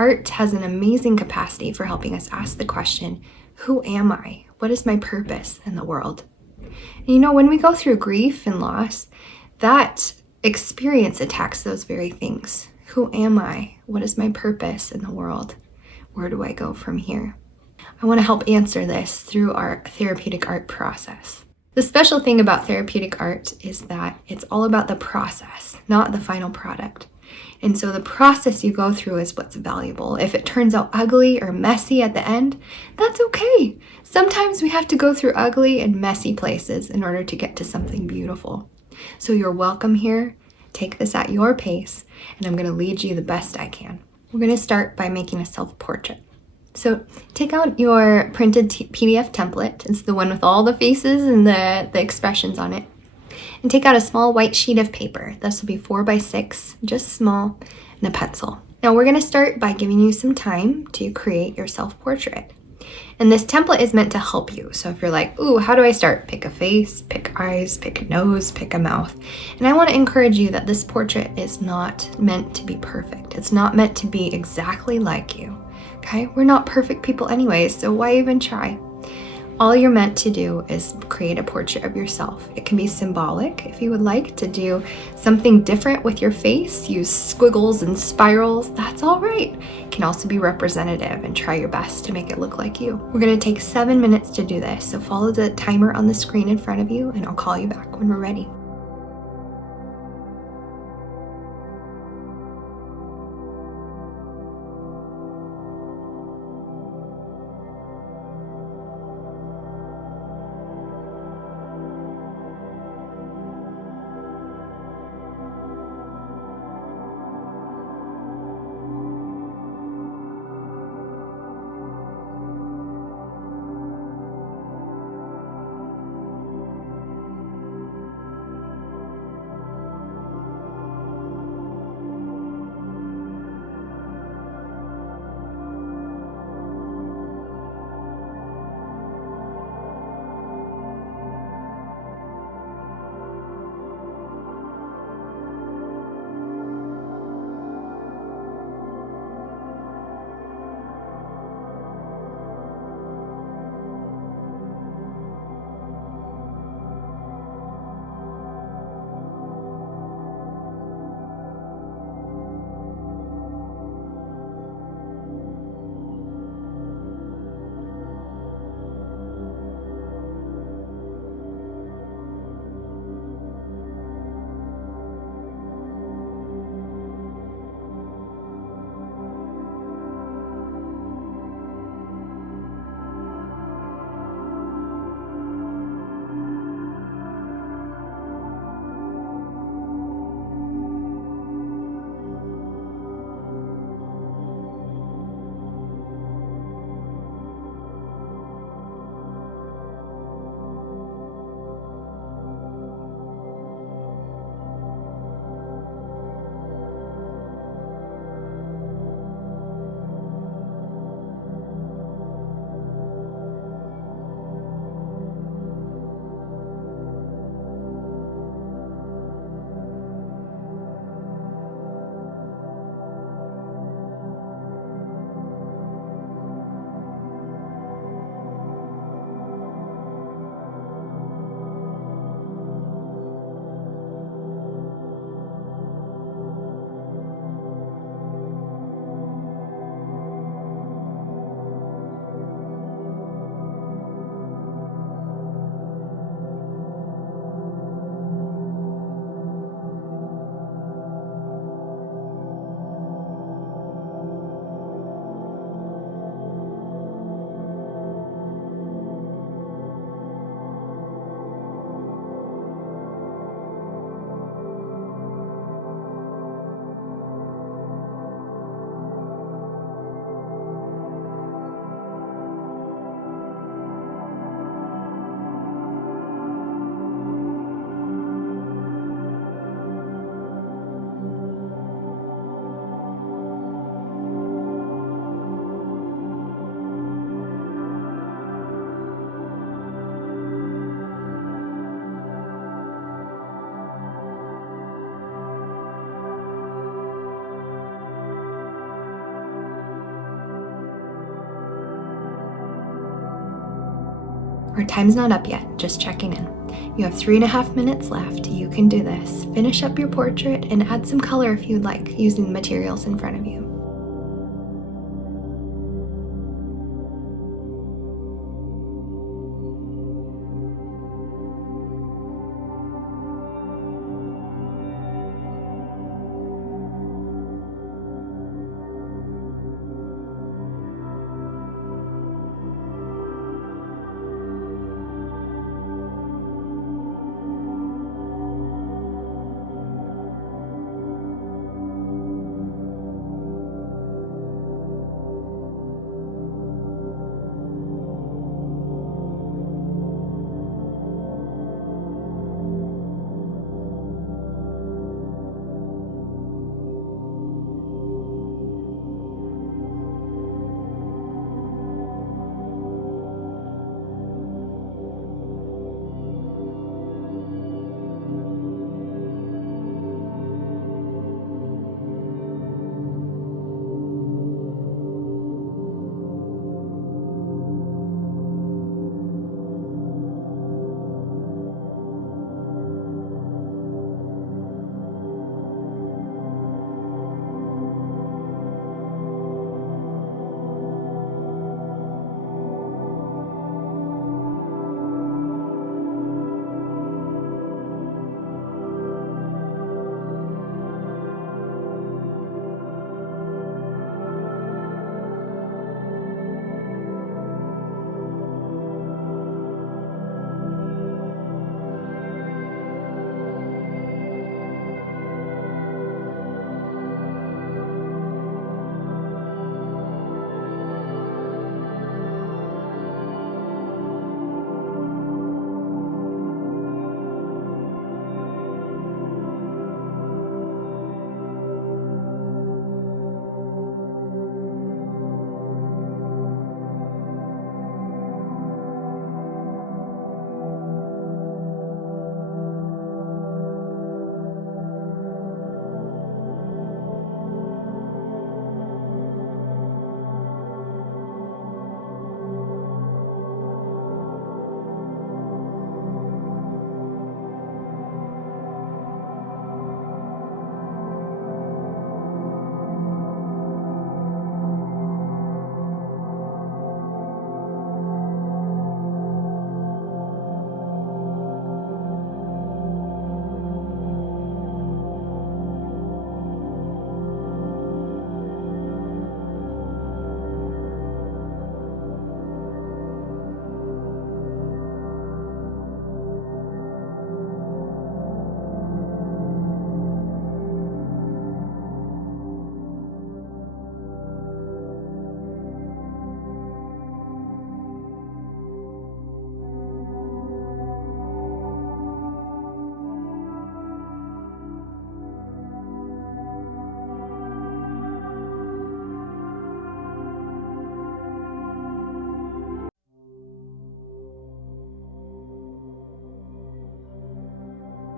Art has an amazing capacity for helping us ask the question, who am I? What is my purpose in the world? And when we go through grief and loss, that experience attacks those very things. Who am I? What is my purpose in the world? Where do I go from here? I want to help answer this through our therapeutic art process. The special thing about therapeutic art is that it's all about the process, not the final product. And so the process you go through is what's valuable. If it turns out ugly or messy at the end, that's okay. Sometimes we have to go through ugly and messy places in order to get to something beautiful. So you're welcome here. Take this at your pace, and I'm going to lead you the best I can. We're going to start by making a self-portrait. So take out your printed PDF template. It's the one with all the faces and the expressions on it. And take out a small white sheet of paper. This will be 4x6, just small, and a pencil. Now we're going to start by giving you some time to create your self-portrait. And this template is meant to help you. So if you're like, ooh, how do I start? Pick a face, pick eyes, pick a nose, pick a mouth. And I want to encourage you that this portrait is not meant to be perfect. It's not meant to be exactly like you. Okay? We're not perfect people anyways, so why even try? All you're meant to do is create a portrait of yourself. It can be symbolic if you would like to do something different with your face, use squiggles and spirals, that's all right. It can also be representative and try your best to make it look like you. We're going to take 7 minutes to do this, so follow the timer on the screen in front of you and I'll call you back when we're ready. Our time's not up yet, just checking in. You have 3.5 minutes left. You can do this. Finish up your portrait and add some color if you'd like, using the materials in front of you.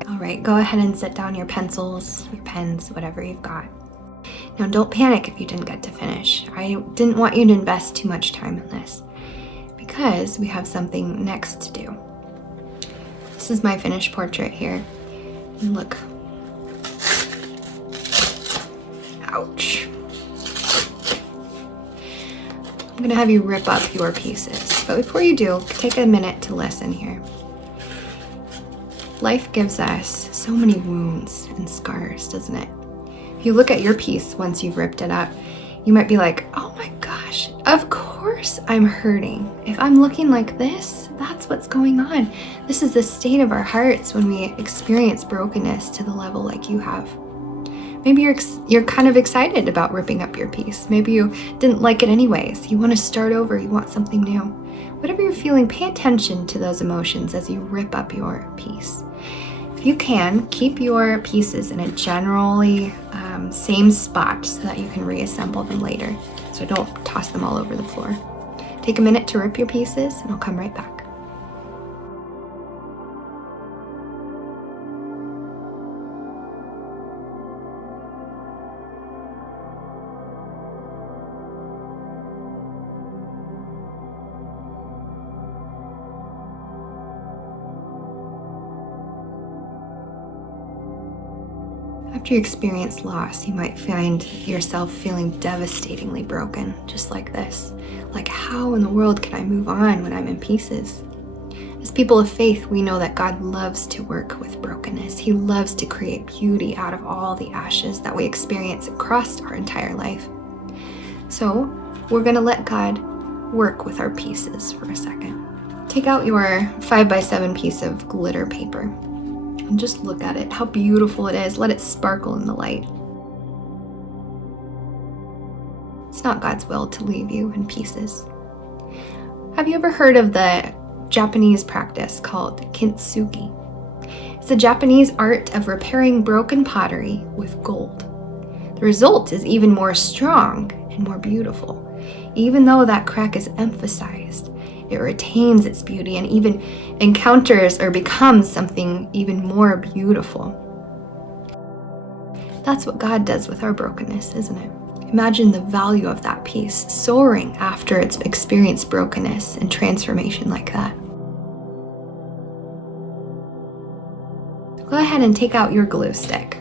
All right, go ahead and set down your pencils, your pens, whatever you've got. Now, don't panic if you didn't get to finish. I didn't want you to invest too much time in this because we have something next to do. This is my finished portrait here. And look. Ouch. I'm gonna have you rip up your pieces. But before you do, take a minute to listen here. Life gives us so many wounds and scars, doesn't it? If you look at your piece once you've ripped it up, you might be like, oh my gosh, of course I'm hurting. If I'm looking like this, that's what's going on. This is the state of our hearts when we experience brokenness to the level like you have. Maybe you're kind of excited about ripping up your piece. Maybe you didn't like it anyways. You want to start over, you want something new. Whatever you're feeling, pay attention to those emotions as you rip up your piece. If you can, keep your pieces in a generally same spot so that you can reassemble them later. So don't toss them all over the floor. Take a minute to rip your pieces and I'll come right back. After you experience loss, you might find yourself feeling devastatingly broken, just like this. Like, how in the world can I move on when I'm in pieces? As people of faith, we know that God loves to work with brokenness. He loves to create beauty out of all the ashes that we experience across our entire life. So we're going to let God work with our pieces for a second. Take out your 5x7 piece of glitter paper and just look at it, how beautiful it is. Let it sparkle in the light. It's not God's will to leave you in pieces. Have you ever heard of the Japanese practice called KINTSUGI? It's a Japanese art of repairing broken pottery with gold. The result is even more strong and more beautiful. Even though that crack is emphasized, it retains its beauty and even encounters or becomes something even more beautiful. That's what God does with our brokenness, isn't it? Imagine the value of that piece soaring after it's experienced brokenness and transformation like that. Go ahead and take out your glue stick.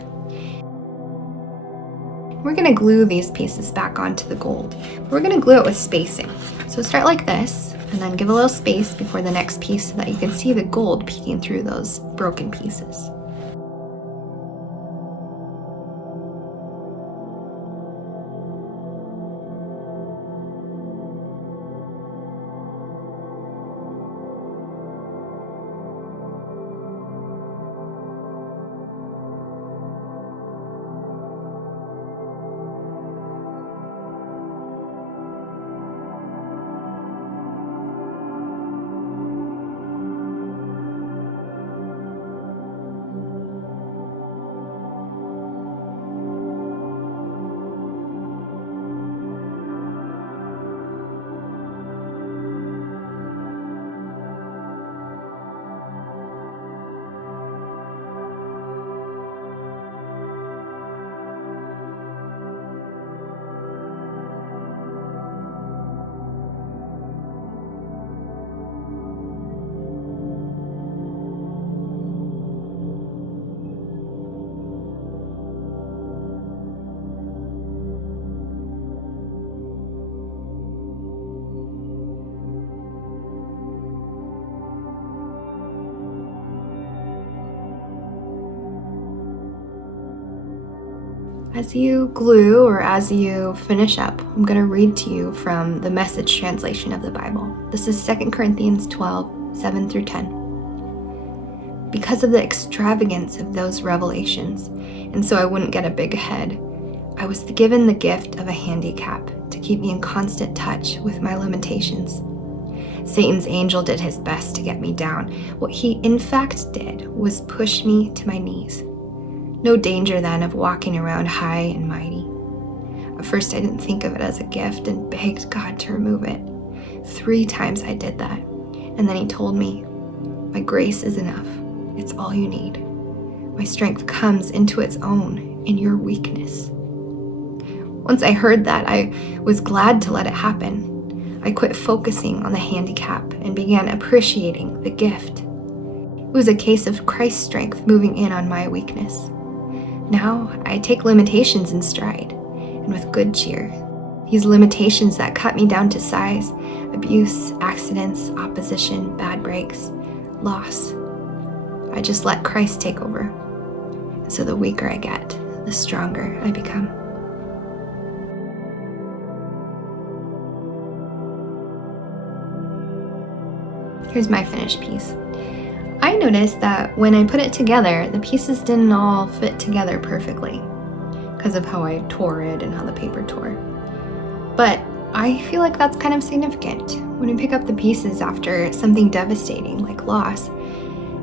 We're going to glue these pieces back onto the gold. We're going to glue it with spacing. So start like this, and then give a little space before the next piece so that you can see the gold peeking through those broken pieces. As you glue or as you finish up, I'm going to read to you from the Message translation of the Bible. This is 2 Corinthians 12, 7 through 10. Because of the extravagance of those revelations, and so I wouldn't get a big head, I was given the gift of a handicap to keep me in constant touch with my limitations. Satan's angel did his best to get me down. What he in fact did was push me to my knees. No danger then of walking around high and mighty. At first I didn't think of it as a gift and begged God to remove it. 3 times I did that. And then he told me, my grace is enough. It's all you need. My strength comes into its own in your weakness. Once I heard that, I was glad to let it happen. I quit focusing on the handicap and began appreciating the gift. It was a case of Christ's strength moving in on my weakness. Now I take limitations in stride, and with good cheer. These limitations that cut me down to size, abuse, accidents, opposition, bad breaks, loss. I just let Christ take over. So the weaker I get, the stronger I become. Here's my finished piece. I noticed that when I put it together, the pieces didn't all fit together perfectly because of how I tore it and how the paper tore. But I feel like that's kind of significant. When we pick up the pieces after something devastating like loss,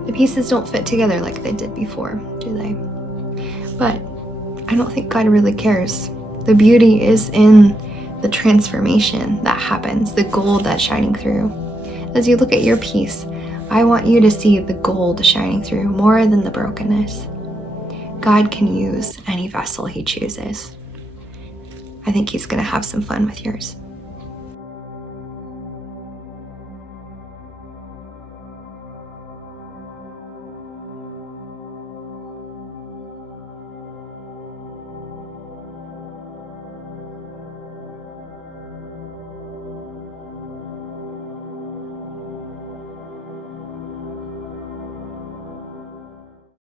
the pieces don't fit together like they did before, do they? But I don't think God really cares. The beauty is in the transformation that happens, the gold that's shining through. As you look at your piece, I want you to see the gold shining through more than the brokenness. God can use any vessel he chooses. I think he's going to have some fun with yours.